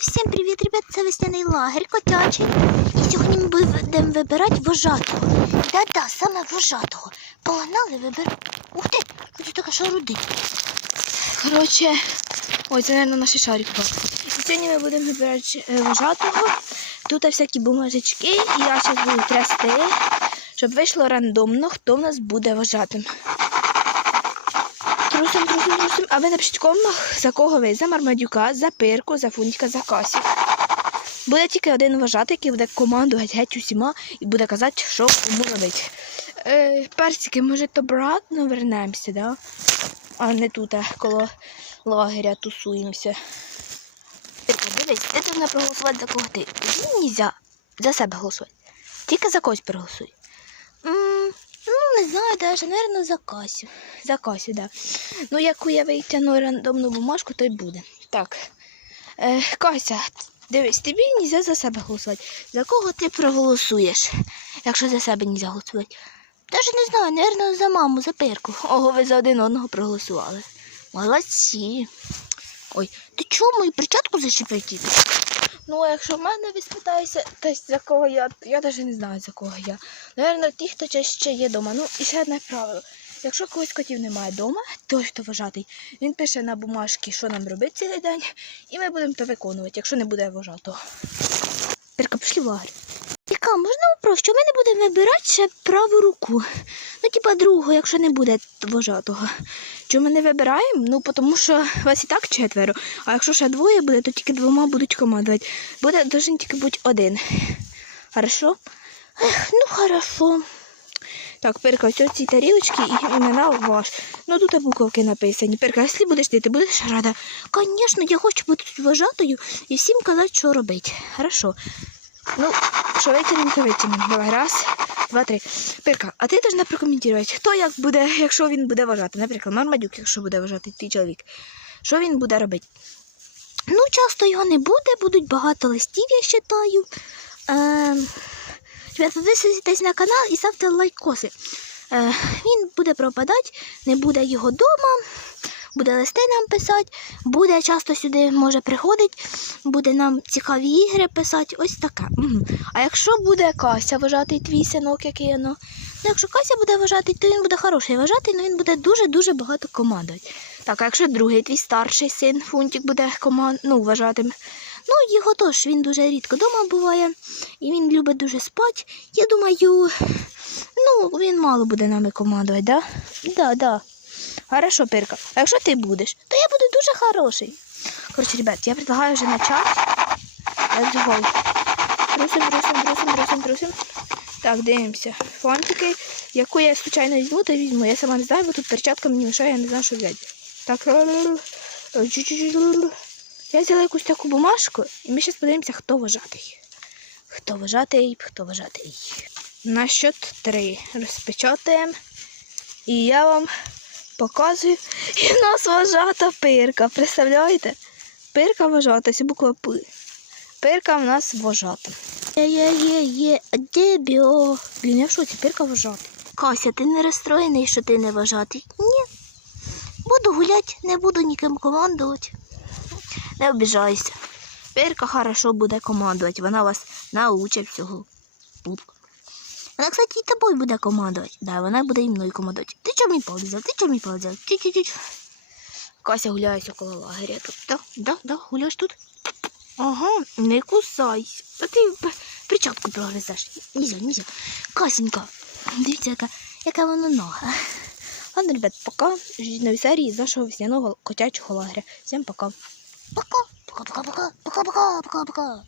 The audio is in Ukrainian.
всім привіт, ребят! Це весняний лагерь котячий. І сьогодні ми будемо вибирати вожатого. Да-да, саме вожатого. Погнали вибирати. Ух ти, тут така шарудить. Коротше, ой, це, мабуть, наш шарик. Сьогодні ми будемо вибирати е, вожатого. Тут всякі бумажечки, і я зараз буду трясти, щоб вийшло рандомно, хто в нас буде вожатим. Трусим, трусим, трусим. А ви напишіть в комах, за кого ви? За Мармадюка, за Пирку, за Фунтика, за Касю. Буде тільки один вожатий, який буде командувати геть усіма і буде казати, що кому робити. Е, персики, може, то обратно вернемося, да? а не тут, а коло лагеря тусуємося. Тільки дивись, ти повинна проголосувати за кого ти. Тобі нельзя за себе голосувати. Тільки за когось проголосуй. М, не знаю, даже, наверное, за Касю. За Касю, да. Ну, яку я витягну рандомну бумажку, то й буде. Так. Е, Кася, дивись, тобі не можна за себе голосувати. За кого ти проголосуєш, якщо за себе не голосувати? Даже не знаю, наверное, за маму, за перку. Ого, ви за один одного проголосували. Молодці. Ой, ти чому мою перчатку зачепити? Ну, а якщо в мене ви спитаєте, то за кого я, я навіть не знаю, за кого я. Наверно, ті, хто ще є вдома. Ну, і ще одне правило. Якщо когось котів немає вдома, той, хто вважатий, він пише на бумажці, що нам робити цілий день, і ми будемо то виконувати, якщо не буде вважатого. Тільки пішли в лагерь. Яка, можна вопрос, що ми не будемо вибирати ще праву руку? Ну, типа другого, якщо не буде вожатого. Чому ми не вибираємо? Ну, тому що вас і так четверо. А якщо ще двоє буде, то тільки двома будуть командувати. Буде должен тільки бути один. Хорошо? Ех, ну хорошо. Так, Перка, ось ці тарілочки і імена ваш. Ну тут буковки написані. Перка, якщо будеш ти, ти будеш рада. Звісно, я хочу бути тут вожатою і всім казати, що робити. Хорошо. Ну, що витягнемо, то витягнемо. Давай, раз, два, три. Перка, а ти должна прокоментувати, хто як буде, якщо він буде вважати. Наприклад, Мармадюк, якщо буде вважати твій чоловік. Що він буде робити? Ну, часто його не буде, будуть багато листів, я вважаю. Ем, ребята, підписуйтесь на канал і ставте лайкоси. Е, він буде пропадати, не буде його вдома, буде листи нам писати, буде часто сюди може приходити, буде нам цікаві ігри писати. Ось таке. А якщо буде Кася вважати твій синок, який? Ну, якщо Кася буде вважати, то він буде хороший вважати, але він буде дуже-дуже багато командувати. Так, а якщо другий твій старший син Фунтик буде команд... ну, вважатим. Ну, його теж він дуже рідко вдома буває, і він любить дуже спати. Я думаю, ну, він мало буде нами командувати, да? Да, да. Хорошо, Перка. А якщо ти будеш? То я буду дуже хороший. Коротше, ребят, я предлагаю вже почати. Let's go. Трусим, трусим, трусим, трусим, трусим. Так, дивимося. Фантики, яку я случайно візьму, то візьму. Я сама не знаю, бо тут перчатка мені мішає, я не знаю, що взяти. Так. Я взяла якусь таку бумажку, і ми зараз подивимося, хто вважатий. Хто вважатий, хто вважатий. На счет три. Розпечатаємо. І я вам показую. І в нас вважата пирка. Представляєте? Пирка вважата, це буква П. Пирка в нас вважата. Є-є-є, а де біо? Блін, я в шоці, пирка вважата. Кася, ти не розстроєний, що ти не вважатий? Ні. Буду гуляти, не буду ніким командувати. Не обіжайся. Пирка хорошо буде командувати, вона вас научить всього. Вона, кстати, і тобою буде командувати. Да, вона буде і мною командувати. Чого мій палець? Ти чого мій взяв? Чуть-чуть. Кася гуляється коло лагеря тут. Да, да, да, гуляєш тут. Ага, не кусайся. А ти п- прогризеш. Нельзя, нельзя. Касенька, дивіться, яка, яка вона нога. Ладно, ребят, пока. Ждіть нові серії з нашого весняного котячого лагеря. Всім пока. Пока. Пока-пока-пока. Пока-пока. Пока-пока.